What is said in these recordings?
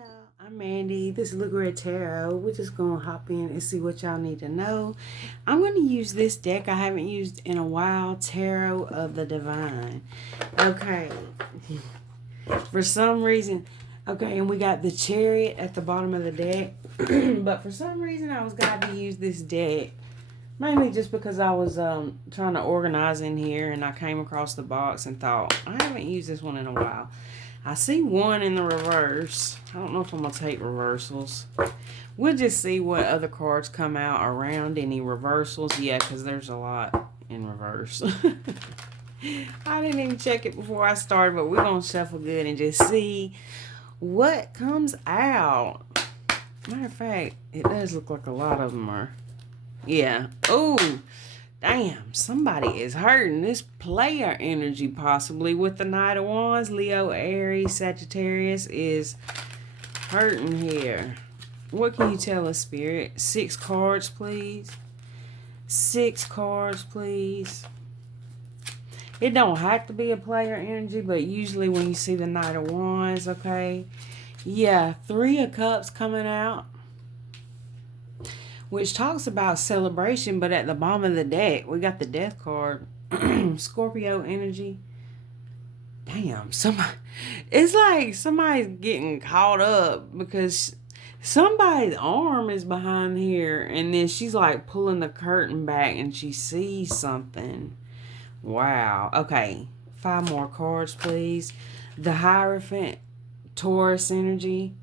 y'all, I'm Mandy. This is Luca Tarot. We're just going to hop in and see what y'all need to know. I'm going to use this deck I haven't used in a while, Tarot of the Divine. Okay. For some reason, okay, and we got the Chariot at the bottom of the deck. But for some reason, I was glad to use this deck. Mainly just because I was trying to organize in here and I came across the box and thought, I haven't used this one in a while. I see one in the reverse. I don't know if I'm going to take reversals. We'll just see what other cards come out around any reversals. Yeah, because there's a lot in reverse. I didn't even check it before I started, but we're going to shuffle good and just see what comes out. Matter of fact, it does look like a lot of them are. Yeah. Oh, damn, somebody is hurting. This player energy possibly with the Knight of Wands. Leo, Aries, Sagittarius is hurting here. What can you tell us, Spirit? 6 cards, please. 6 cards, please. It don't have to be a player energy, but usually when you see the Knight of Wands, okay. Yeah, 3 of Cups coming out, which talks about celebration, but at the bottom of the deck, we got the Death card. Scorpio energy. Damn, it's like somebody's getting caught up because somebody's arm is behind here, and then she's like pulling the curtain back and she sees something. Wow. Okay, 5 more cards, please. The Hierophant, Taurus energy.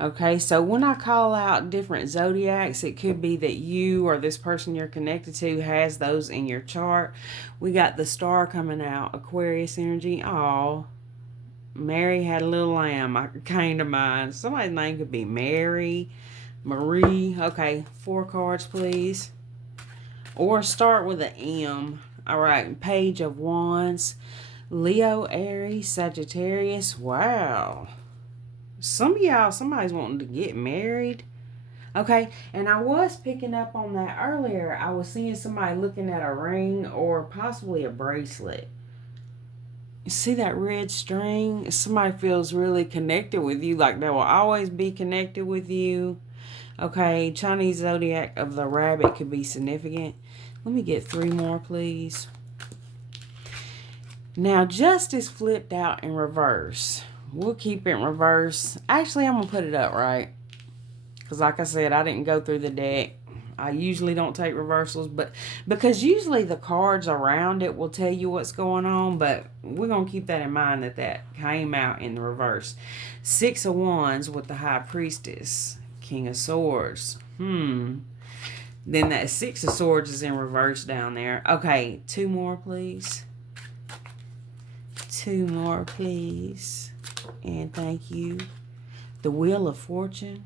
Okay, so when I call out different zodiacs, it could be that you or this person you're connected to has those in your chart. We got the Star coming out, Aquarius energy. Oh, Mary had a little lamb. I came to mind. Somebody's name could be Mary, Marie. Okay, 4 cards, please. Or start with an M. All right, Page of Wands, Leo, Aries, Sagittarius. Wow. Some of y'all, somebody's wanting to get married. Okay, and I was picking up on that earlier. I was seeing somebody looking at a ring or possibly a bracelet. You see that red string? Somebody feels really connected with you, like they will always be connected with you. Okay, Chinese zodiac of the rabbit could be significant. Let me get 3 more, please. Now, Justice flipped out in reverse. We'll keep it in reverse. Actually, I'm going to put it up right. Because like I said, I didn't go through the deck. I usually don't take reversals, but because usually the cards around it will tell you what's going on, but we're going to keep that in mind that came out in the reverse. 6 of Wands with the High Priestess. King of Swords. Then that 6 of Swords is in reverse down there. Okay, 2 more, please. 2 more, please. And thank you. The Wheel of Fortune.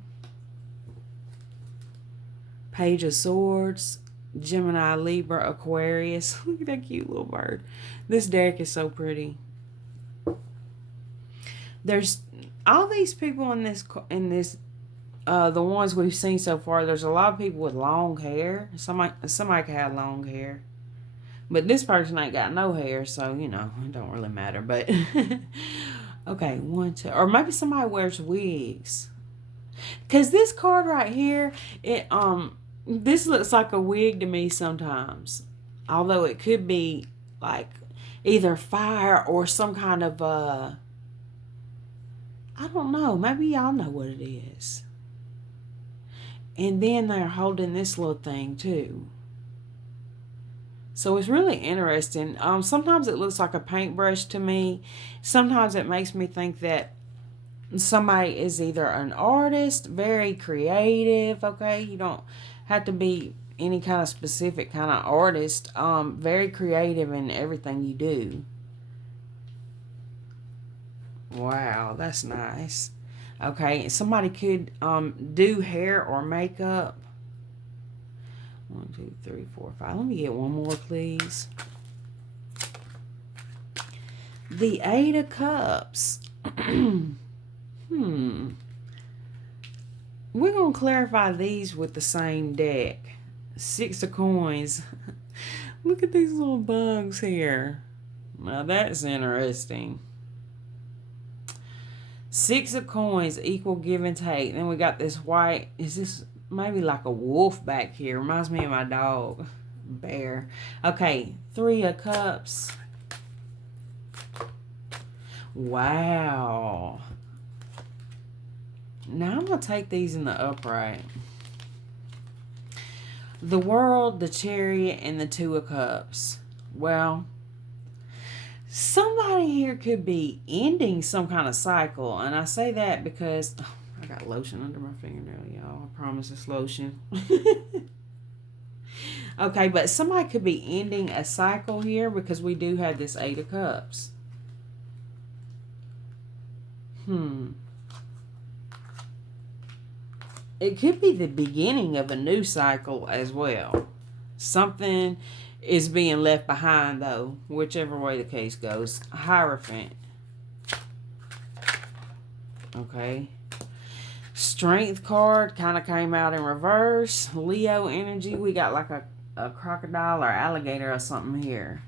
Page of Swords. Gemini, Libra, Aquarius. Look at that cute little bird. This deck is so pretty. There's all these people in this the ones we've seen so far. There's a lot of people with long hair. Somebody can have long hair. But this person ain't got no hair, so, you know, it don't really matter. But, okay, 1, 2. Or maybe somebody wears wigs. Because this card right here, this looks like a wig to me sometimes. Although it could be, like, either fire or some kind of, I don't know. Maybe y'all know what it is. And then they're holding this little thing, too. So it's really interesting. Sometimes it looks like a paintbrush to me. Sometimes it makes me think that somebody is either an artist, very creative, okay? You don't have to be any kind of specific kind of artist. Very creative in everything you do. Wow, that's nice. Okay, somebody could do hair or makeup. 1, 2, 3, 4, 5. Let me get 1 more, please. The 8 of Cups. We're going to clarify these with the same deck. 6 of Coins. Look at these little bugs here. Now that's interesting. Six of coins, equal give and take. Then we got this white. Is this maybe like a wolf back here? Reminds me of my dog. Bear. Okay, three of cups. Wow. Now I'm going to take these in the upright. The world, the chariot, and the two of cups. Well, somebody here could be ending some kind of cycle. And I say that because I got lotion under my fingernail, y'all. I promise it's lotion. Okay, but somebody could be ending a cycle here because we do have this Eight of Cups. It could be the beginning of a new cycle as well. Something is being left behind, though, whichever way the case goes. Hierophant. Okay. Strength card kind of came out in reverse. Leo energy. We got like a crocodile or alligator or something here.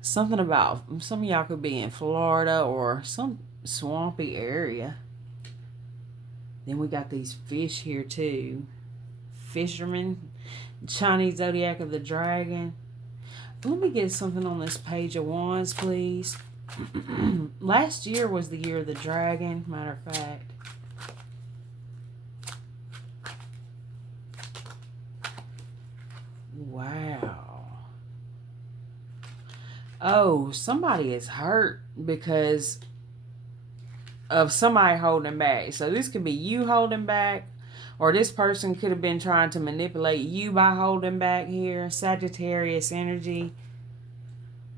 Something about some of y'all could be in Florida or some swampy area. Then we got these fish here too. Fisherman. Chinese zodiac of the dragon. Let me get something on this page of wands, please. Last year was the year of the dragon, matter of fact. Wow. Oh, somebody is hurt because of somebody holding back. So this could be you holding back, or this person could have been trying to manipulate you by holding back here. Sagittarius energy.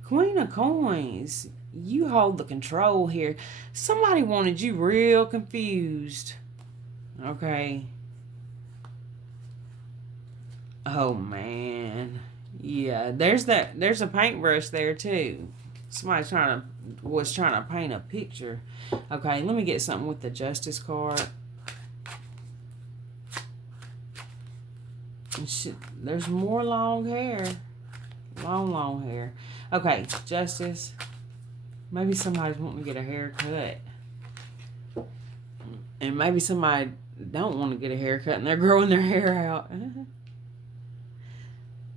Queen of coins. You hold the control here. Somebody wanted you real confused. Okay. Oh, man. Yeah, there's a paintbrush there, too. Somebody was trying to paint a picture. Okay, let me get something with the Justice card. There's more long hair. Long hair. Okay, Justice. Maybe somebody's wanting to get a haircut. And maybe somebody don't want to get a haircut and they're growing their hair out.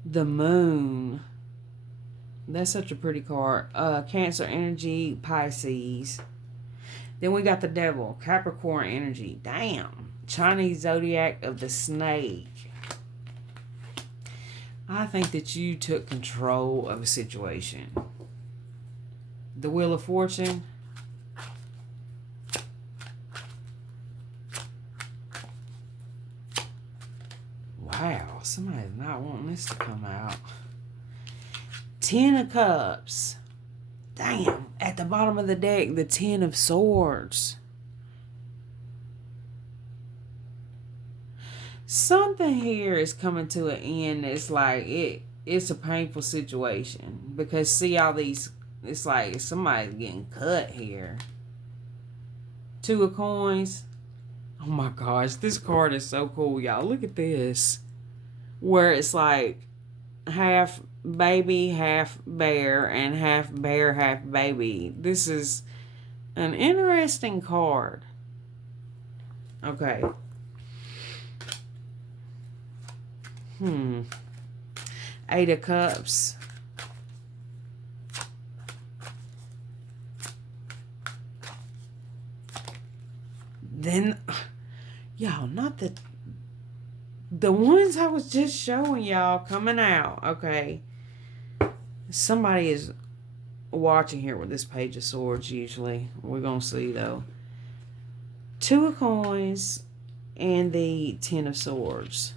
The Moon. That's such a pretty card. Cancer energy, Pisces. Then we got the Devil, Capricorn energy. Damn. Chinese zodiac of the snake. I think that you took control of a situation. The Wheel of Fortune. Wow, somebody's not wanting this to come out. Ten of Cups. Damn, at the bottom of the deck, the Ten of Swords. Something here is coming to an end. It's like it's a painful situation because see all these, it's like somebody's getting cut here. Two of Coins. Oh my gosh, this card is so cool, y'all. Look at this. Where it's like half baby, half bear, and half bear, half baby. This is an interesting card. Okay. Eight of Cups. Then, y'all, not the ones I was just showing y'all coming out. Okay. Somebody is watching here with this Page of Swords usually. We're going to see, though. Two of Coins and the Ten of Swords.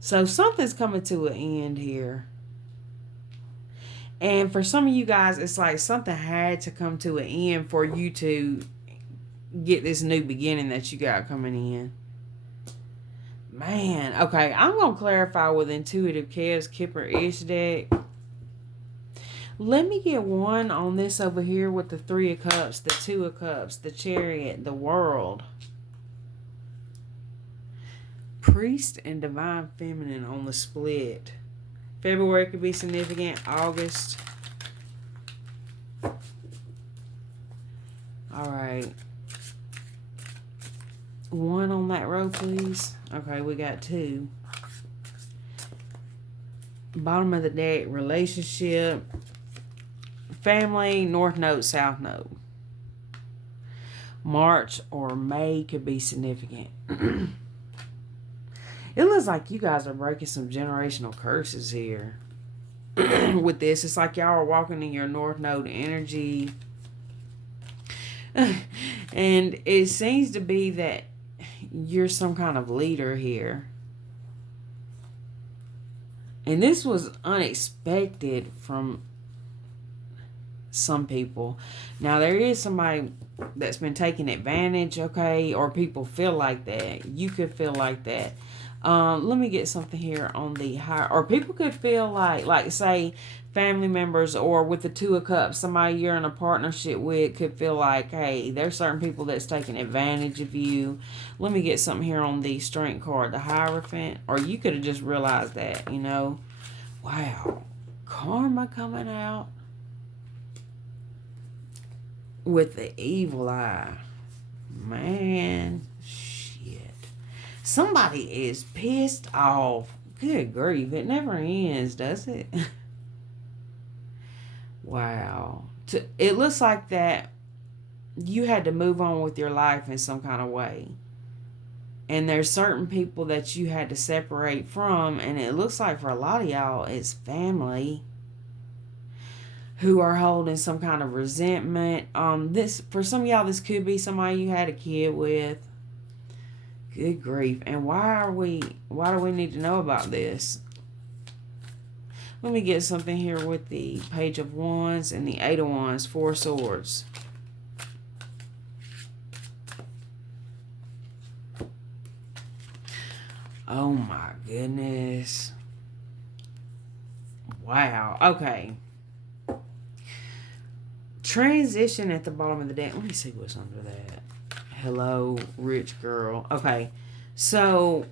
So something's coming to an end here. And for some of you guys, it's like something had to come to an end for you to get this new beginning that you got coming in. Man, okay, I'm going to clarify with Intuitive Kev's Kipper-ish deck. Let me get one on this over here with the Three of Cups, the Two of Cups, the Chariot, the World. Priest and Divine Feminine on the split. February could be significant. August. All right. One on that row, please. Okay, we got two. Bottom of the deck, relationship, family, north node, south node. March or May could be significant. It looks like you guys are breaking some generational curses here. With this, it's like y'all are walking in your north node energy. And it seems to be that you're some kind of leader here. And this was unexpected from some people. Now, there is somebody that's been taking advantage, okay? Or people feel like that. You could feel like that. Let me get something here on the higher. Or people could feel like say, family members, or with the Two of Cups, somebody you're in a partnership with could feel like, hey, there's certain people that's taking advantage of you. Let me get something here on the Strength card, the Hierophant. Or you could have just realized that, you know. Wow. Karma coming out with the Evil Eye. Man, shit. Somebody is pissed off. Good grief. It never ends, does it? Wow. It looks like that you had to move on with your life in some kind of way. And there's certain people that you had to separate from. And it looks like for a lot of y'all, it's family who are holding some kind of resentment. This, for some of y'all, this could be somebody you had a kid with. Good grief. And why do we need to know about this? Let me get something here with the Page of Wands and the Eight of Wands, Four of Swords. Oh my goodness. Wow. Okay. Transition at the bottom of the deck. Let me see what's under that. Hello, rich girl. Okay. So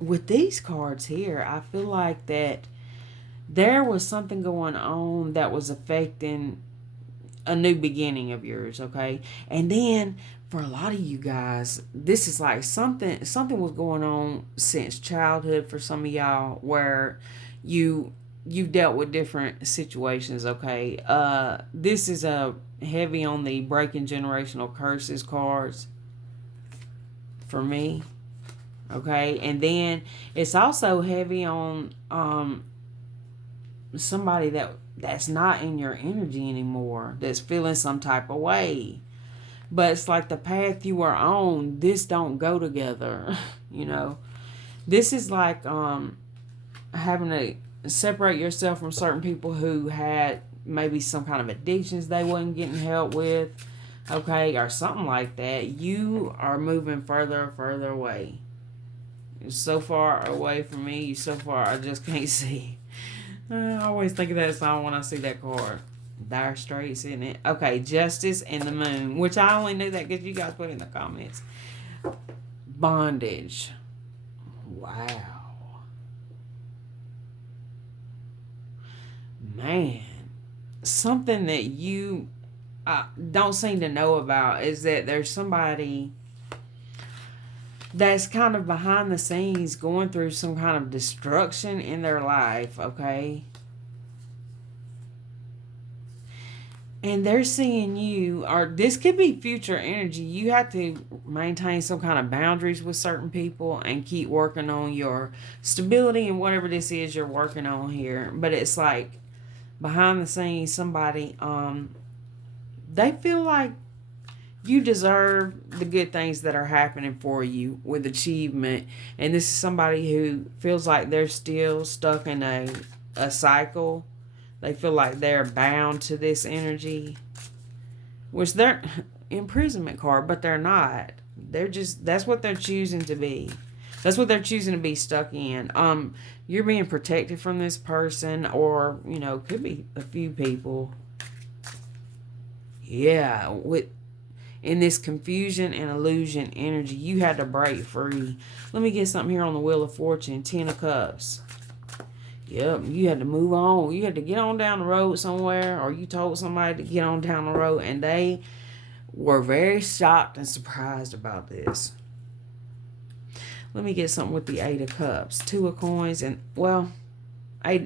with these cards here, I feel like that there was something going on that was affecting a new beginning of yours, okay? And then for a lot of you guys, this is like something was going on since childhood for some of y'all, where you've dealt with different situations, okay? This is a heavy on the breaking generational curses cards for me. Okay, and then it's also heavy on somebody that's not in your energy anymore, that's feeling some type of way. But it's like the path you are on, this don't go together. You know, this is like having to separate yourself from certain people who had maybe some kind of addictions they wasn't getting help with, okay, or something like that. You are moving further and further away. You're so far away from me. You so far I just can't see. I always think of that song when I see that card. Dire Straits, isn't it? Okay, Justice and the Moon, which I only knew that because you guys put it in the comments. Bondage. Wow. Man. Something that you don't seem to know about is that there's somebody that's kind of behind the scenes going through some kind of destruction in their life, okay? And they're seeing you, or this could be future energy. You have to maintain some kind of boundaries with certain people and keep working on your stability and whatever this is you're working on here. But it's like behind the scenes, somebody, they feel like you deserve the good things that are happening for you with achievement. And this is somebody who feels like they're still stuck in a cycle. They feel like they're bound to this energy, which they're imprisonment card, but they're not. They're just, that's what they're choosing to be. That's what they're choosing to be stuck in. You're being protected from this person, or, you know, could be a few people. Yeah, in this confusion and illusion energy, you had to break free. Let me get something here on the Wheel of Fortune, Ten of Cups. Yep, you had to move on. You had to get on down the road somewhere, or you told somebody to get on down the road, and they were very shocked and surprised about this. Let me get something with the Eight of Cups. Two of Coins, and, well,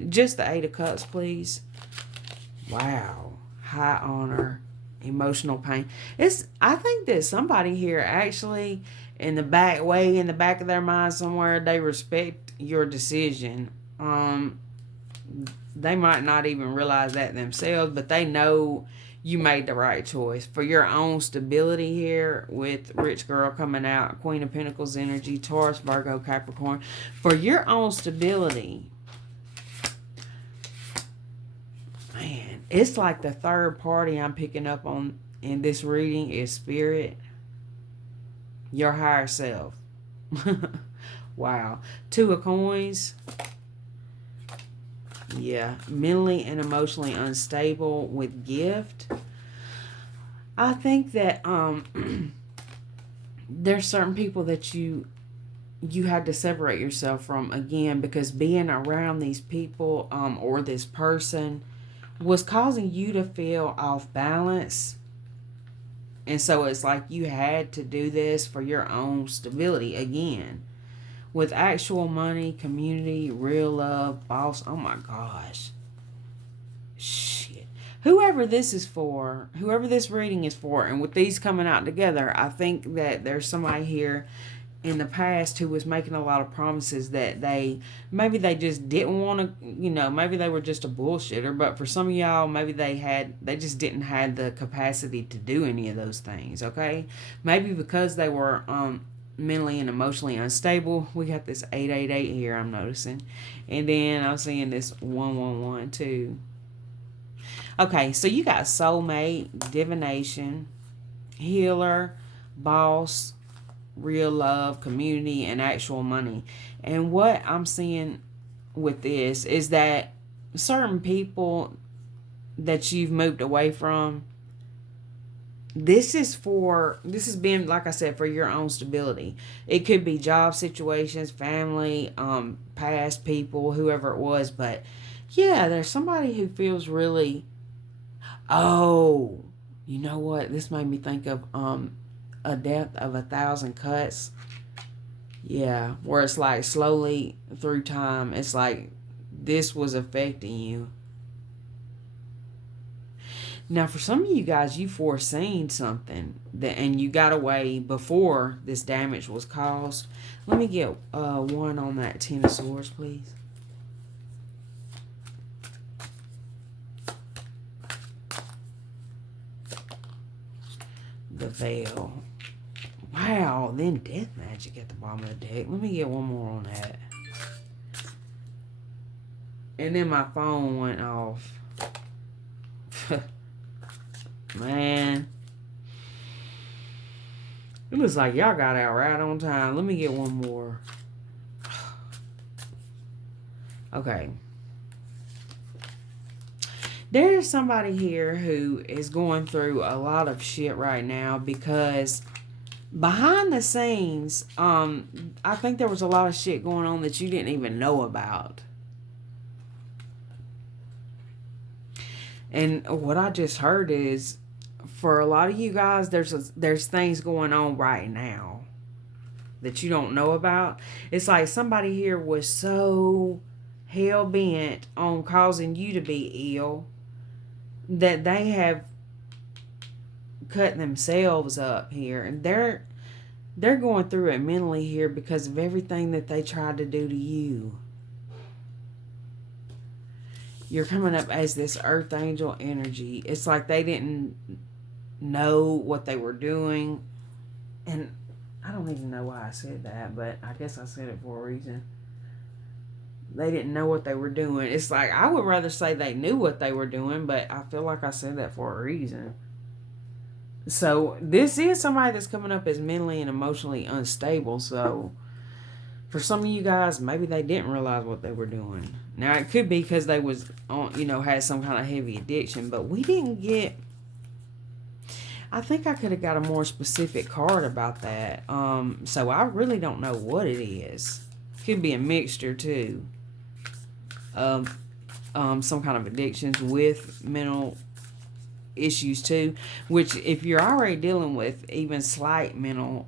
just the Eight of Cups, please. Wow. High honor, emotional pain. I think that somebody here actually, in the back of their mind somewhere, they respect your decision. They might not even realize that themselves, but they know you made the right choice for your own stability here with Rich Girl coming out, Queen of Pentacles energy, Taurus, Virgo, Capricorn. For your own stability, man, it's like the third party I'm picking up on in this reading is spirit, your higher self. Wow. Two of Coins. Yeah, mentally and emotionally unstable with gift. I think that there's certain people that you had to separate yourself from, again, because being around these people or this person was causing you to feel off balance. And so it's like you had to do this for your own stability again. With actual money, community, real love, boss. Oh my gosh. Shit. Whoever this is for, whoever this reading is for, and with these coming out together, I think that there's somebody here in the past who was making a lot of promises that maybe they just didn't want to, maybe they were just a bullshitter, but for some of y'all, maybe they just didn't have the capacity to do any of those things, okay? Maybe because they were mentally and emotionally unstable. We got this 888 here, I'm noticing. And then I'm seeing this 111 too. Okay, so you got soulmate, divination, healer, boss, real love, community, and actual money. And what I'm seeing with this is that certain people that you've moved away from, this has been, like I said, for your own stability. It could be job situations, family, past people, whoever it was. But yeah, there's somebody who feels really, oh, you know what? This made me think of A Death of 1,000 Cuts. Yeah, where it's like slowly through time, it's like this was affecting you. Now, for some of you guys, you foreseen something and you got away before this damage was caused. Let me get one on that Ten of Swords, please. The Veil. Wow, then Death Magic at the bottom of the deck. Let me get one more on that. And then my phone went off. Man. It looks like y'all got out right on time. Let me get one more. Okay. There is somebody here who is going through a lot of shit right now because behind the scenes, I think there was a lot of shit going on that you didn't even know about. And what I just heard is, for a lot of you guys, there's things going on right now that you don't know about. It's like somebody here was so hell-bent on causing you to be ill that they have cut themselves up here. And they're going through it mentally here because of everything that they tried to do to you. You're coming up as this earth angel energy. It's like they didn't know what they were doing. And I don't even know why I said that, but I guess I said it for a reason. They didn't know what they were doing. It's like, I would rather say they knew what they were doing, but I feel like I said that for a reason. So this is somebody that's coming up as mentally and emotionally unstable. So for some of you guys, maybe they didn't realize what they were doing. Now, it could be because they was on, had some kind of heavy addiction, but we didn't get... I think I could have got a more specific card about that. So I really don't know what it is. Could be a mixture too. of some kind of addictions with mental issues too, which if you're already dealing with even slight mental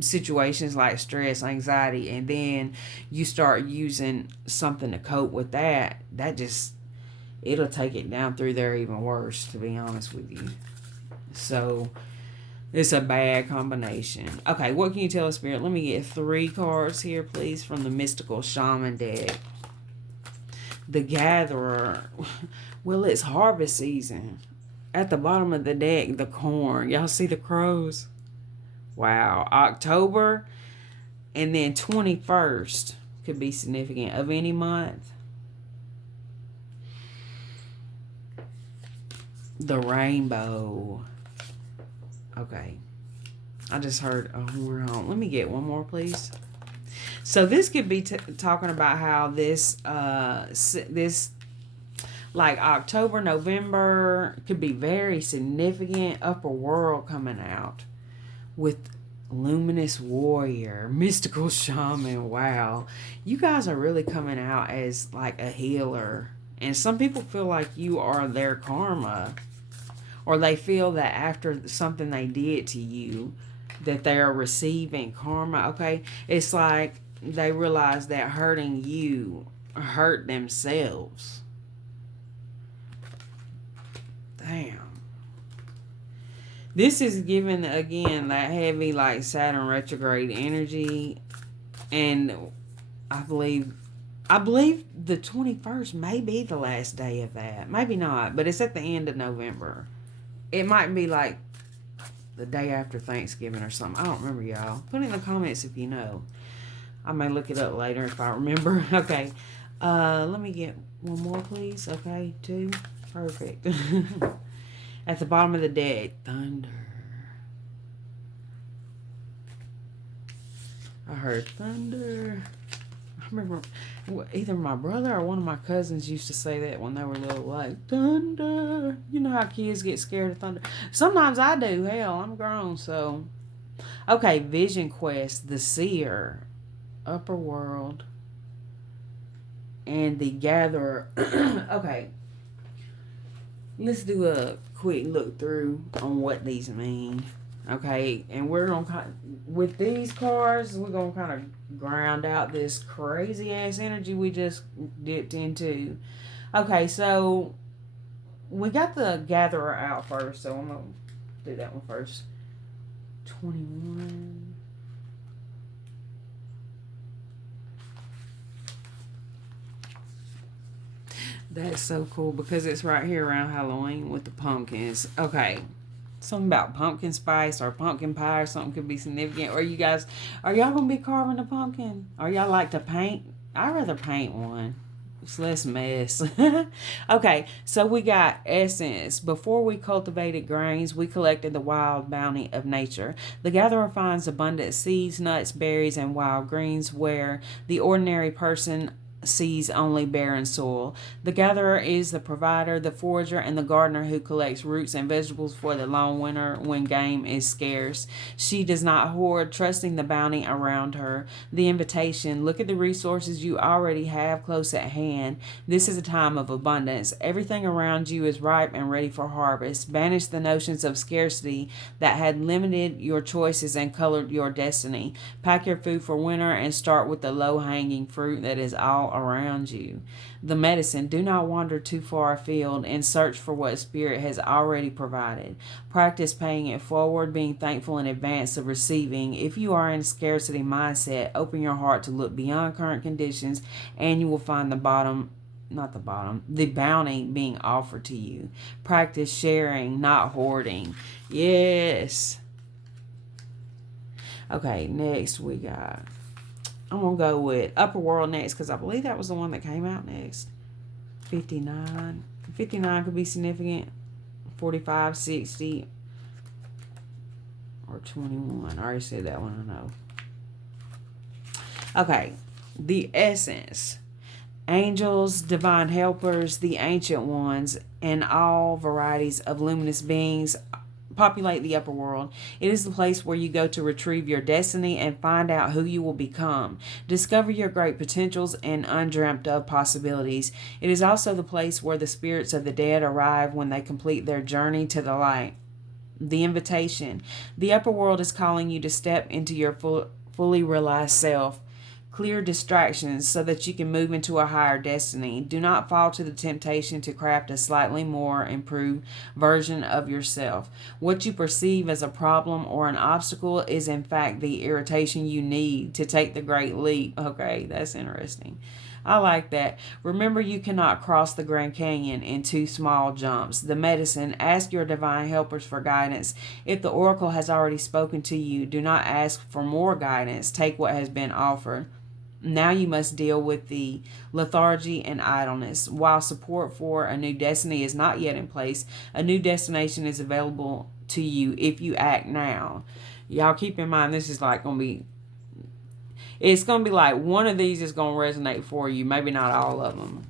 situations like stress, anxiety, and then you start using something to cope with that just, it'll take it down through there even worse, to be honest with you. So it's a bad combination. Okay, what can you tell us, Spirit? Let me get 3 cards here, please, from the Mystical Shaman deck. The Gatherer. Well, it's harvest season. At the bottom of the deck, the corn. Y'all see the crows? Wow. October and then 21st could be significant of any month. The rainbow. Okay. I just heard a horn. Let me get one more, please. So this could be talking about how this like October, November could be very significant. Upper world coming out with luminous warrior, mystical shaman. Wow. You guys are really coming out as like a healer. And some people feel like you are their karma. Or they feel that after something they did to you, that they are receiving karma. Okay? It's like they realize that hurting you hurt themselves. Damn. This is giving, again, that heavy, like, Saturn retrograde energy. And I believe the 21st may be the last day of that. Maybe not, but it's at the end of November. It might be, like, the day after Thanksgiving or something. I don't remember, y'all. Put in the comments if you know. I may look it up later if I remember. Okay. Let me get one more, please. Okay, 2. Perfect. At the bottom of the deck, thunder. I heard thunder. I remember either my brother or one of my cousins used to say that when they were little, like, thunder. You know how kids get scared of thunder? Sometimes I do. Hell, I'm grown, so. Okay, Vision Quest, the Seer, Upper World, and the Gatherer. Okay. Let's do a quick look through on what these mean. Okay, and we're going to, with these cards, we're going to kind of ground out this crazy ass energy we just dipped into. Okay, so we got the Gatherer out first, so I'm going to do that one first. 21. That's so cool because it's right here around Halloween with the pumpkins. Okay. Something about pumpkin spice or pumpkin pie or something could be significant. Or you guys, are y'all going to be carving a pumpkin? Or y'all like to paint? I'd rather paint one. It's less mess. Okay, so we got essence. Before we cultivated grains, we collected the wild bounty of nature. The gatherer finds abundant seeds, nuts, berries, and wild greens where the ordinary person sees only barren soil. The gatherer is the provider, the forager, and the gardener who collects roots and vegetables for the long winter when game is scarce. She does not hoard, trusting the bounty around her. The invitation: look at the resources you already have close at hand. This is a time of abundance. Everything around you is ripe and ready for harvest. Banish the notions of scarcity that had limited your choices and colored your destiny. Pack your food for winter and start with the low-hanging fruit that is all around you. The medicine: do not wander too far afield and search for what Spirit has already provided. Practice paying it forward, being thankful in advance of receiving. If you are in a scarcity mindset, open your heart to look beyond current conditions and you will find the bounty being offered to you. Practice sharing, not hoarding. Yes. Okay, next we got, I'm going to go with Upper World next because I believe that was the one that came out next. 59. 59 could be significant. 45, 60, or 21. I already said that one, I know. Okay, the essence. Angels, divine helpers, the ancient ones, and all varieties of luminous beings populate the upper world. It is the place where you go to retrieve your destiny and find out who you will become. Discover your great potentials and undreamt of possibilities. It is also the place where the spirits of the dead arrive when they complete their journey to the light. The invitation. The upper world is calling you to step into your fully realized self. Clear distractions so that you can move into a higher destiny. Do not fall to the temptation to craft a slightly more improved version of yourself. What you perceive as a problem or an obstacle is in fact the irritation you need to take the great leap. Okay, that's interesting. I like that. Remember, you cannot cross the Grand Canyon in 2 small jumps. The medicine. Ask your divine helpers for guidance. If the oracle has already spoken to you, do not ask for more guidance. Take what has been offered. Now you must deal with the lethargy and idleness. While support for a new destiny is not yet in place, a new destination is available to you if you act now. Y'all keep in mind, this is like going to be, it's going to be like one of these is going to resonate for you. Maybe not all of them,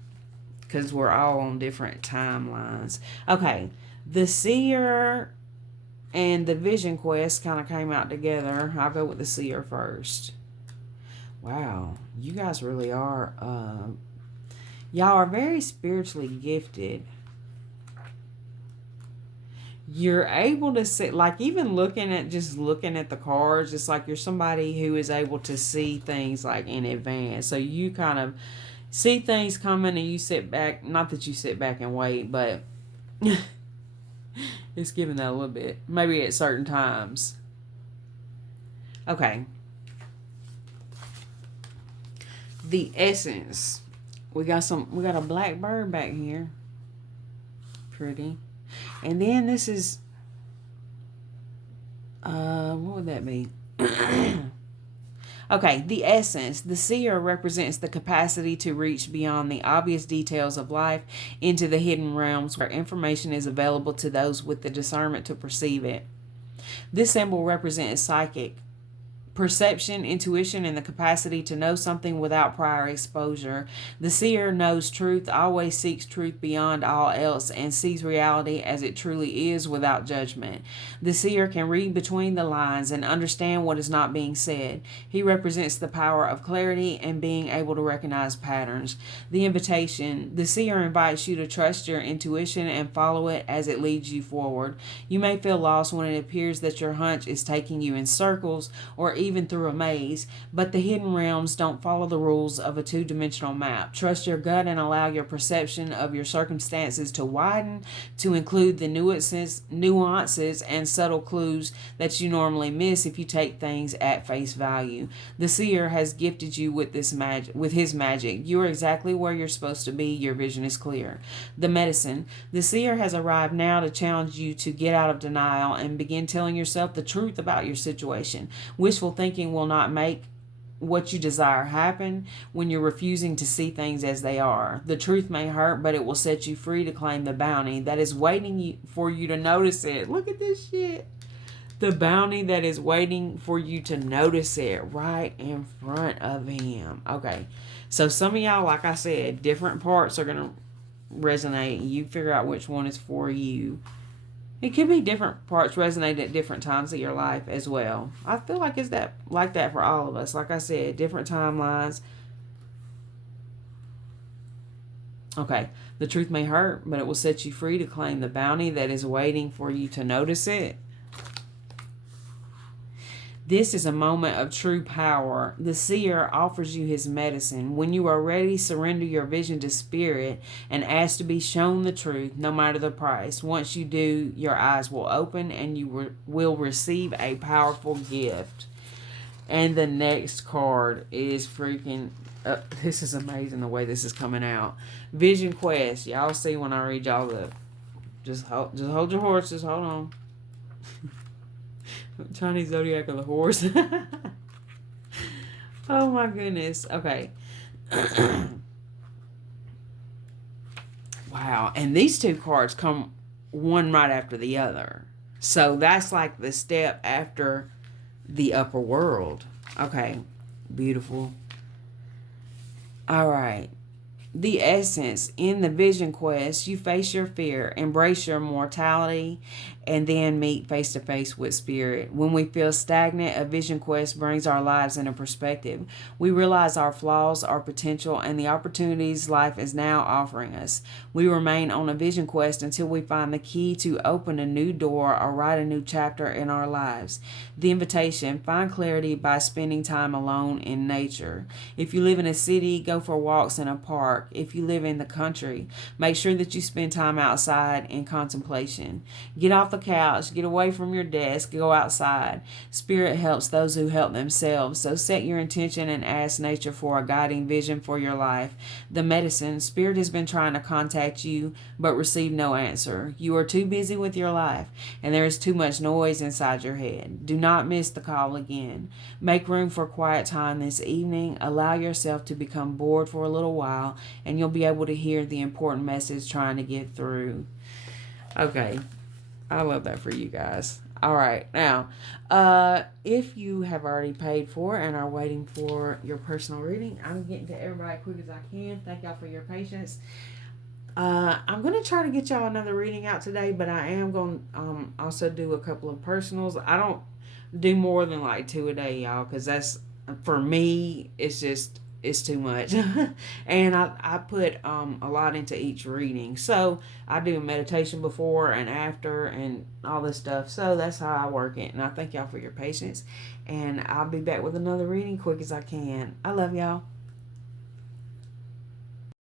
because we're all on different timelines. Okay, the seer and the vision quest kind of came out together. I'll go with the seer first. Wow, you guys really are, y'all are very spiritually gifted. You're able to see, like even looking at the cards, it's like you're somebody who is able to see things like in advance. So you kind of see things coming and you sit back, not that you sit back and wait, but it's giving that a little bit, maybe at certain times. Okay. The essence. We got a black bird back here. Pretty. And then this is what would that be? Okay, the essence. The seer represents the capacity to reach beyond the obvious details of life into the hidden realms where information is available to those with the discernment to perceive it. This symbol represents psychic perception, intuition, and the capacity to know something without prior exposure. The seer knows truth, always seeks truth beyond all else, and sees reality as it truly is without judgment. The seer can read between the lines and understand what is not being said. He represents the power of clarity and being able to recognize patterns. The invitation. The seer invites you to trust your intuition and follow it as it leads you forward. You may feel lost when it appears that your hunch is taking you in circles or even through a maze, but the hidden realms don't follow the rules of a two-dimensional map. Trust your gut and allow your perception of your circumstances to widen to include the nuances and subtle clues that you normally miss if you take things at face value. The seer has gifted you with his magic. You are exactly where you're supposed to be. Your vision is clear. The medicine. The seer has arrived now to challenge you to get out of denial and begin telling yourself the truth about your situation. Wishful thinking will not make what you desire happen when you're refusing to see things as they are. The truth may hurt, but it will set you free to claim the bounty that is waiting for you to notice it. Look at this shit. The bounty that is waiting for you to notice it right in front of him. Okay. So some of y'all, like I said, different parts are going to resonate. You figure out which one is for you. It could be different parts resonate at different times of your life as well. I feel like it's like that for all of us. Like I said, different timelines. Okay. The truth may hurt, but it will set you free to claim the bounty that is waiting for you to notice it. This is a moment of true power. The seer offers you his medicine. When you are ready, surrender your vision to spirit and ask to be shown the truth, no matter the price. Once you do, your eyes will open and you will receive a powerful gift. And the next card is freaking... this is amazing the way this is coming out. Vision Quest. Y'all see when I read y'all the... Just hold your horses. Hold on. Chinese zodiac of the horse. Oh my goodness. Okay. Wow. And these two cards come one right after the other. So that's like the step after the upper world. Okay. Beautiful. All right. The essence. In the vision quest, you face your fear, embrace your mortality, and then meet face to face with spirit. When we feel stagnant, a vision quest brings our lives into perspective. We realize our flaws, our potential, and the opportunities life is now offering us. We remain on a vision quest until we find the key to open a new door or write a new chapter in our lives. The invitation: find clarity by spending time alone in nature. If you live in a city, go for walks in a park. If you live in the country, make sure that you spend time outside in contemplation. Get off the couch, get away from your desk, go outside. Spirit helps those who help themselves. So set your intention and ask nature for a guiding vision for your life. The medicine: Spirit has been trying to contact you but received no answer. You are too busy with your life and there is too much noise inside your head. Do not miss the call again. Make room for quiet time this evening. Allow yourself to become bored for a little while and you'll be able to hear the important message trying to get through. Okay, I love that for you guys. All right, now, if you have already paid for and are waiting for your personal reading, I'm getting to everybody as quick as I can. Thank y'all for your patience. I'm going to try to get y'all another reading out today, but I am going to also do a couple of personals. I don't do more than like 2 a day, y'all, because that's, for me, it's too much. And I put a lot into each reading. So I do a meditation before and after and all this stuff. So that's how I work it. And I thank y'all for your patience. And I'll be back with another reading quick as I can. I love y'all.